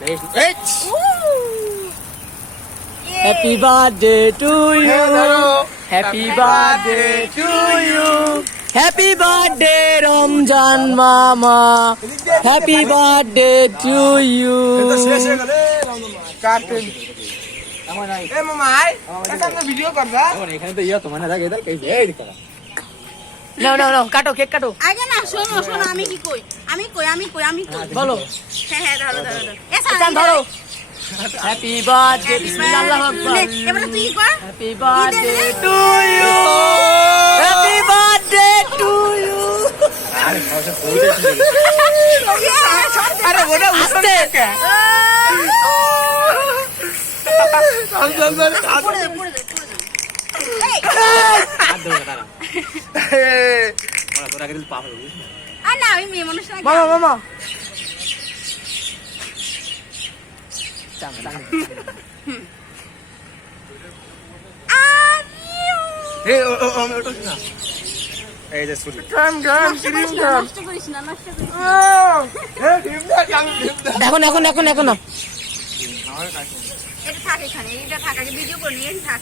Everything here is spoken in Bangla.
Happy birthday to you. Happy birthday to you. Happy birthday Ramjan Mama. Happy birthday to you. কাটেন এ মামাই একটা ভিডিও করবা এখানে তো ইয়া তো মানে লাগে এটা কইছে এই দেখো নাও কাটো কেক কাটো আগে না শোনো আমি কই বলো হ্যাঁ ধরো চান ধরো হ্যাপি বার্থডে বিসমিল্লাহ আল্লাহু আকবার এবারে তুই কর happy birthday to you happy birthday to you আরে ওটা উঠতে পড়ে এই হাত ধরে তারা তোরা কিন্তু পাপ হবে আর না আমি মেয়ে মানুষ না মামা চান এ ও ওটা না এই যে সুরি কাম ক্রিম কাম নষ্ট করিস না এ ক্রিম দা আমি ক্রিম দা এখন এটা থাক এখানে এটা থাক আগে ভিডিও করে নিয়ে থাক